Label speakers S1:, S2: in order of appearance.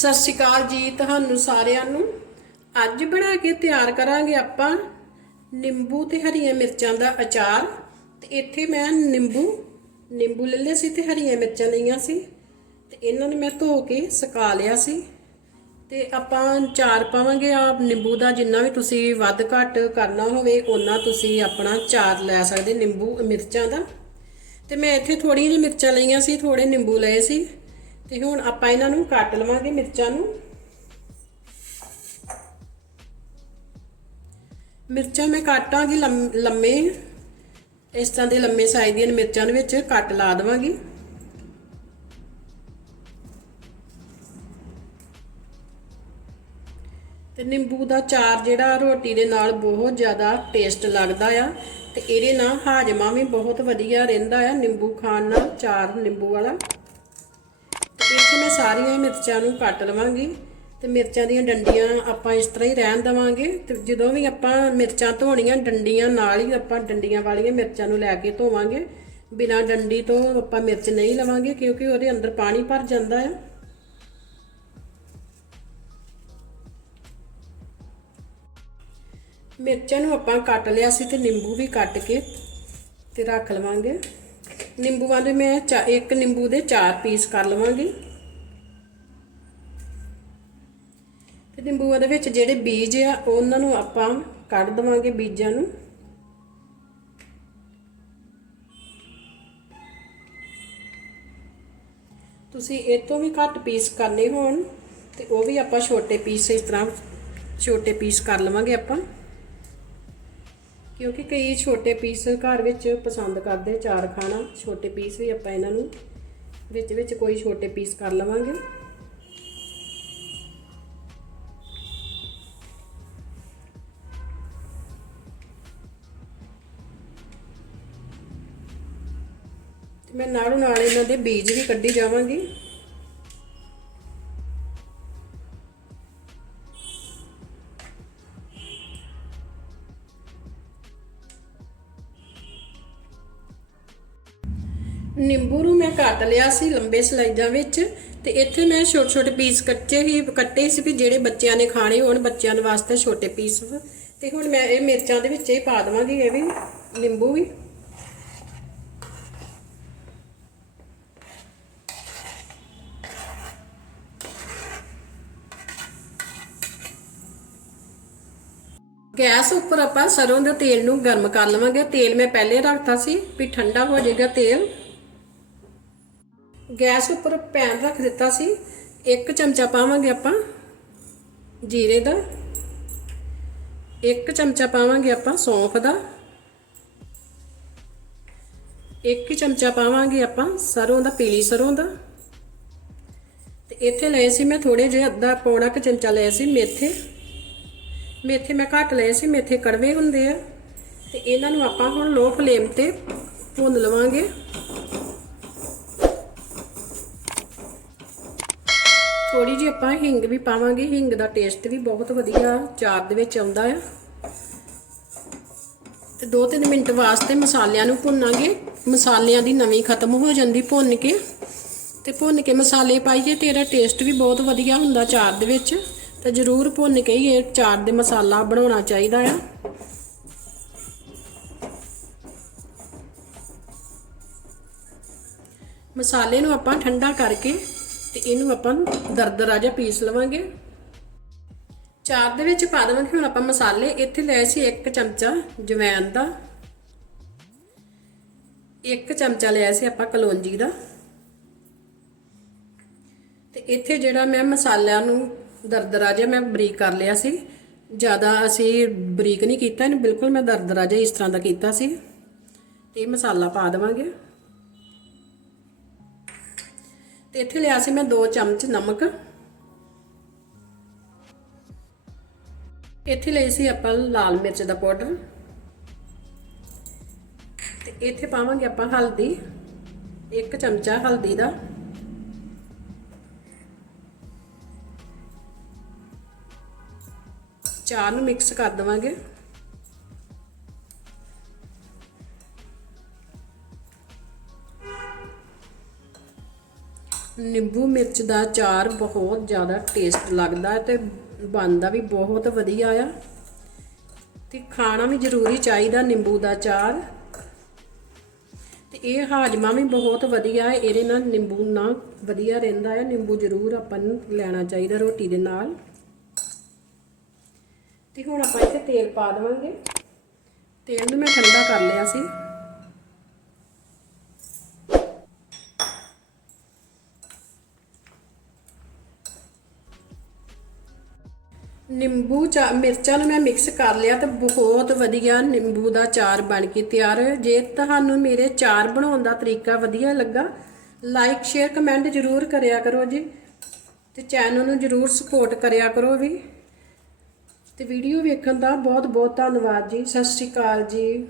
S1: ਸਤਿ ਸ਼੍ਰੀ ਅਕਾਲ ਜੀ ਤੁਹਾਨੂੰ ਸਾਰਿਆਂ ਨੂੰ। ਅੱਜ ਬਣਾ ਕੇ ਤਿਆਰ ਕਰਾਂਗੇ ਆਪਾਂ ਨਿੰਬੂ ਤੇ ਹਰੀਆਂ ਮਿਰਚਾਂ ਦਾ ਅਚਾਰ। ਤੇ ਇੱਥੇ ਮੈਂ ਨਿੰਬੂ ਨਿੰਬੂ ਲੈ ਲਿਆ ਸੀ ਤੇ ਹਰੀਆਂ ਮਿਰਚਾਂ ਲਈਆਂ ਸੀ। ਤੇ ਇਹਨਾਂ ਨੂੰ ਮੈਂ ਧੋ ਕੇ ਸੁਕਾ ਲਿਆ ਸੀ। ਤੇ ਆਪਾਂ ਚਾਰ ਪਾਵਾਂਗੇ ਆ ਨਿੰਬੂ ਦਾ ਜਿੰਨਾ ਵੀ ਤੁਸੀਂ ਵੱਧ ਘੱਟ ਕਰਨਾ ਹੋਵੇ ਉਹਨਾਂ ਤੁਸੀਂ ਆਪਣਾ ਚਾਰ ਲੈ ਸਕਦੇ, ਨਿੰਬੂ, ਮਿਰਚਾਂ ਦਾ। ਤੇ ਮੈਂ ਇੱਥੇ ਥੋੜੀਆਂ ਜਿਹੀ ਮਿਰਚਾਂ ਲਈਆਂ ਸੀ ਥੋੜੇ ਨਿੰਬੂ ਲਏ ਸੀ। ਤੇ ਹੁਣ ਆਪਾਂ ਇਹਨਾਂ ਨੂੰ ਕੱਟ ਲਵਾਂਗੇ ਮਿਰਚਾਂ ਨੂੰ। ਮਿਰਚਾਂ ਮੈਂ ਕਾਟਾਂਗੀ ਲੰਮ- ਲੰਮੇ। ਇਸ ਤਰ੍ਹਾਂ ਦੇ ਲੰਮੇ ਸਾਈਜ਼ ਦੀਆਂ ਮਿਰਚਾਂ ਦੇ ਵਿੱਚ ਕੱਟ ਲਾ ਦੇਵਾਂਗੀ। ਤੇ ਨਿੰਬੂ ਦਾ ਚਾਰ ਜਿਹੜਾ ਰੋਟੀ ਦੇ ਨਾਲ ਬਹੁਤ ਜ਼ਿਆਦਾ ਟੇਸਟ ਲੱਗਦਾ ਆ। ਤੇ ਇਹਦੇ ਨਾਲ ਹਾਜਮਾ ਵੀ ਬਹੁਤ ਵਧੀਆ ਰਹਿੰਦਾ ਆ ਨਿੰਬੂ ਖਾਣ ਨਾਲ, ਚਾਰ ਨਿੰਬੂ ਵਾਲਾ। ਇੱਥੇ ਮੈਂ ਸਾਰੀਆਂ ਹੀ ਮਿਰਚਾਂ ਨੂੰ ਕੱਟ ਲਵਾਂਗੀ ਤੇ ਮਿਰਚਾਂ ਦੀਆਂ ਡੰਡੀਆਂ ਆਪਾਂ ਇਸ ਤਰ੍ਹਾਂ ਹੀ ਰਹਿਣ ਦਵਾਂਗੇ ਤੇ ਜਦੋਂ ਵੀ ਆਪਾਂ ਮਿਰਚਾਂ ਧੋਣੀਆਂ ਡੰਡੀਆਂ ਨਾਲ ਹੀ ਆਪਾਂ ਡੰਡੀਆਂ ਵਾਲੀਆਂ ਮਿਰਚਾਂ ਨੂੰ ਲੈ ਕੇ ਧੋਵਾਂਗੇ। ਬਿਨਾਂ ਡੰਡੀ ਤੋਂ ਆਪਾਂ ਮਿਰਚ ਨਹੀਂ ਲਵਾਂਗੇ ਕਿਉਂਕਿ ਉਹਦੇ ਅੰਦਰ ਪਾਣੀ ਭਰ ਜਾਂਦਾ ਆ। ਮਿਰਚਾਂ ਨੂੰ ਆਪਾਂ ਕੱਟ ਲਿਆ ਸੀ ਤੇ ਨਿੰਬੂ ਵੀ ਕੱਟ ਕੇ ਤੇ ਰੱਖ ਲਵਾਂਗੇ। ਨਿੰਬੂਆਂ ਦੇ ਮੈਂ ਚਾ- ਇੱਕ ਨਿੰਬੂ ਦੇ ਚਾਰ ਪੀਸ ਕਰ ਲਵਾਂਗੀ। ਤੇ ਨਿੰਬੂਆਂ ਦੇ ਵਿੱਚ ਜਿਹੜੇ ਬੀਜ ਆ, ਉਹਨਾਂ ਨੂੰ ਆਪਾਂ ਕੱਢ ਦਵਾਂਗੇ ਬੀਜਾਂ ਨੂੰ। ਤੁਸੀਂ ਇਹ ਤੋਂ ਵੀ ਘੱਟ ਪੀਸ ਕਰਨੇ ਹੋਣ, ਤੇ ਉਹ ਵੀ ਆਪਾਂ ਛੋਟੇ ਪੀਸ ਇਸ ਤਰ੍ਹਾਂ ਛੋਟੇ ਪੀਸ ਕਰ ਲਵਾਂਗੇ ਆਪਾਂ। ਕਿਉਂਕਿ ਕਈ ਛੋਟੇ ਪੀਸ ਘਰ ਵਿੱਚ ਪਸੰਦ ਕਰਦੇ, ਚਾਰ ਖਾਣਾ, ਛੋਟੇ ਪੀਸ ਵੀ ਆਪਾਂ ਇਹਨਾਂ ਨੂੰ ਵਿੱਚ ਵਿੱਚ ਕੋਈ ਛੋਟੇ ਪੀਸ ਕਰ ਲਵਾਂਗੇ। ਮੈਂ ਨਾਲੋਂ ਨਾਲ ਇਹਨਾਂ ਦੇ ਬੀਜ ਵੀ ਕੱਢੀ ਜਾਵਾਂਗੀ। ਨਿੰਬੂ ਨੂੰ ਮੈਂ ਕੱਟ ਲਿਆ ਸੀ ਲੰਬੇ ਸਲਾਈਜ਼ਾਂ ਵਿੱਚ ਤੇ ਇੱਥੇ ਮੈਂ ਛੋਟੇ ਛੋਟੇ ਪੀਸ ਕੱਟੇ ਹੀ ਕੱਟੇ ਸੀ ਵੀ ਜਿਹੜੇ ਬੱਚਿਆਂ ਨੇ ਖਾਣੇ ਹੋਣ ਬੱਚਿਆਂ ਦੇ ਵਾਸਤੇ ਛੋਟੇ ਪੀਸ ਤੇ ਹੁਣ ਮੈਂ ਇਹ ਮਿਰਚਾਂ ਦੇ ਵਿੱਚ ਹੀ ਪਾ ਦਵਾਂਗੀ, ਇਹ ਵੀ ਨਿੰਬੂ ਵੀ। ਗੈਸ ਉੱਪਰ ਆਪਾਂ ਸਰੋਂ ਦੇ ਤੇਲ ਨੂੰ ਗਰਮ ਕਰ ਲਵਾਂਗੇ। ਤੇਲ ਮੈਂ ਪਹਿਲੇ ਰੱਖਤਾ ਸੀ ਵੀ ਠੰਡਾ ਹੋ ਜਾਏਗਾ ਤੇਲ। ਗੈਸ ਉੱਪਰ ਪੈਨ ਰੱਖ ਦਿੱਤਾ ਸੀ। ਇੱਕ ਚਮਚਾ ਪਾਵਾਂਗੇ ਆਪਾਂ ਜੀਰੇ ਦਾ। ਇੱਕ ਚਮਚਾ ਪਾਵਾਂਗੇ ਆਪਾਂ ਸੌਂਫ ਦਾ। ਇੱਕ ਚਮਚਾ ਪਾਵਾਂਗੇ ਆਪਾਂ ਸਰੋਂ ਦਾ, ਪੀਲੀ ਸਰੋਂ ਦਾ। ਤੇ ਇੱਥੇ ਲਏ ਸੀ ਮੈਂ ਥੋੜੇ ਜਿਹਾ ਅੱਧਾ ਪੌਣਾ ਕੁ ਚਮਚਾ ਲਏ ਸੀ ਮੇਥੇ। ਮੇਥੇ ਮੈਂ ਘੱਟ ਲਏ ਸੀ, ਮੇਥੇ ਕੜਵੇ ਹੁੰਦੇ ਆ। ਤੇ ਇਹਨਾਂ ਨੂੰ ਆਪਾਂ ਹੁਣ ਲੋ ਫਲੇਮ ਤੇ ਭੁੰਨ ਲਵਾਂਗੇ। ਥੋੜੀ ਜਿਹੀ ਆਪਾਂ ਹਿੰਗ ਵੀ ਪਾਵਾਂਗੇ, ਹਿੰਗ ਦਾ ਟੇਸਟ ਵੀ ਬਹੁਤ ਵਧੀਆ ਚਾਰ ਦੇ ਵਿੱਚ ਆਉਂਦਾ ਆ। ਤੇ 2-3 ਮਿੰਟ ਵਾਸਤੇ ਮਸਾਲਿਆਂ ਨੂੰ ਭੁੰਨਾਂਗੇ। ਮਸਾਲਿਆਂ ਦੀ ਨਵੀਂ ਖਤਮ ਹੋ ਜਾਂਦੀ ਭੁੰਨ ਕੇ। ਤੇ ਭੁੰਨ ਕੇ ਮਸਾਲੇ ਪਾਈਏ ਤੇ ਇਹਦਾ ਟੇਸਟ ਵੀ ਬਹੁਤ ਵਧੀਆ ਹੁੰਦਾ ਚਾਰ ਦੇ ਵਿੱਚ। ਤੇ ਜ਼ਰੂਰ ਭੁੰਨ ਕੇ ਹੀ ਇਹ ਚਾਰ ਦੇ ਮਸਾਲਾ ਬਣਾਉਣਾ ਚਾਹੀਦਾ ਆ। ਮਸਾਲੇ ਨੂੰ ਆਪਾਂ ਠੰਡਾ ਕਰਕੇ ਤੇ ਇਹਨੂੰ ਆਪਾਂ ਦਰਦਰਾ ਜਿਹਾ ਪੀਸ ਲਵਾਂਗੇ। ਚਾਰ ਦੇ ਵਿੱਚ ਪਾ ਦੇਵਾਂਗੇ, ਹੁਣ ਆਪਾਂ ਮਸਾਲੇ। ਇੱਥੇ ਲਏ ਸੀ ਇੱਕ ਚਮਚਾ ਜਵੈਨ ਦਾ। ਇੱਕ ਚਮਚਾ ਲਿਆ ਸੀ ਆਪਾਂ ਕਲੌਂਜੀ ਦਾ। ਤੇ ਇੱਥੇ ਜਿਹੜਾ ਮੈਂ ਮਸਾਲਿਆਂ ਨੂੰ ਦਰਦਰਾ ਜਿਹਾ ਮੈਂ ਬਰੀਕ ਕਰ ਲਿਆ ਸੀ। ਜ਼ਿਆਦਾ ਅਸੀਂ ਬਰੀਕ ਨਹੀਂ ਕੀਤਾ ਇਹਨੂੰ, ਬਿਲਕੁਲ ਮੈਂ ਦਰਦਰਾ ਜਿਹਾ ਇਸ ਤਰ੍ਹਾਂ ਦਾ ਕੀਤਾ ਸੀ। ਤੇ ਇਹ ਮਸਾਲਾ ਪਾ ਦੇਵਾਂਗੇ। ਤੇ ਇੱਥੇ ਲਿਆ ਸੀ ਮੈਂ 2 ਚਮਚ ਨਮਕ। ਇੱਥੇ ਲਈ ਸੀ ਆਪਾਂ ਲਾਲ ਮਿਰਚ ਦਾ ਪਾਊਡਰ। ਤੇ ਇੱਥੇ ਪਾਵਾਂਗੇ ਆਪਾਂ ਹਲਦੀ 1 ਚਮਚਾ ਹਲਦੀ ਦਾ। ਚਾਰ ਨੂੰ ਮਿਕਸ ਕਰ ਦਵਾਂਗੇ। ਨਿੰਬੂ ਮਿਰਚ ਦਾ ਚਾਰ ਬਹੁਤ ਜ਼ਿਆਦਾ ਟੇਸਟ ਲੱਗਦਾ ਹੈ ਤੇ ਬਣਦਾ ਵੀ ਬਹੁਤ ਵਧੀਆ ਆ। ਤੇ ਖਾਣਾ ਵੀ ਜ਼ਰੂਰੀ ਚਾਹੀਦਾ ਨਿੰਬੂ ਦਾ ਚਾਰ ਤੇ ਇਹ ਹਾਜਮਾ ਵੀ ਬਹੁਤ ਵਧੀਆ ਹੈ, ਇਹਦੇ ਨਾਲ ਨਿੰਬੂ ਨਾ ਵਧੀਆ ਰਹਿੰਦਾ ਹੈ, ਨਿੰਬੂ ਜ਼ਰੂਰ ਆਪਾਂ ਨੂੰ ਲੈਣਾ ਚਾਹੀਦਾ ਰੋਟੀ ਦੇ ਨਾਲ। ਤੇ ਹੁਣ ਆਪਾਂ ਇੱਥੇ ਤੇਲ ਪਾ ਦੇਵਾਂਗੇ। ਤੇਲ ਨੂੰ ਮੈਂ ਠੰਡਾ ਕਰ ਲਿਆ ਸੀ। ਨਿੰਬੂ ਚਾ, ਮਿਰਚਾਂ ਨੂੰ ਮੈਂ ਮਿਕਸ ਕਰ ਲਿਆ ਤੇ ਬਹੁਤ ਵਧੀਆ ਨਿੰਬੂ ਦਾ ਚਾਰ ਬਣ ਕੇ ਤਿਆਰ ਹੈ ਜੇ ਤੁਹਾਨੂੰ ਮੇਰੇ ਚਾਰ ਬਣਾਉਣ ਦਾ ਤਰੀਕਾ ਵਧੀਆ ਲੱਗਾ ਲਾਈਕ ਸ਼ੇਅਰ ਕਮੈਂਟ ਜ਼ਰੂਰ ਕਰਿਆ ਕਰੋ ਜੀ ਤੇ ਚੈਨਲ ਨੂੰ ਜ਼ਰੂਰ ਸਪੋਰਟ ਕਰਿਆ ਕਰੋ ਵੀ। ਤੇ ਵੀਡੀਓ ਵੇਖਣ ਦਾ ਬਹੁਤ ਬਹੁਤ ਧੰਨਵਾਦ ਜੀ। ਸਤਿ ਸ਼੍ਰੀ ਅਕਾਲ ਜੀ।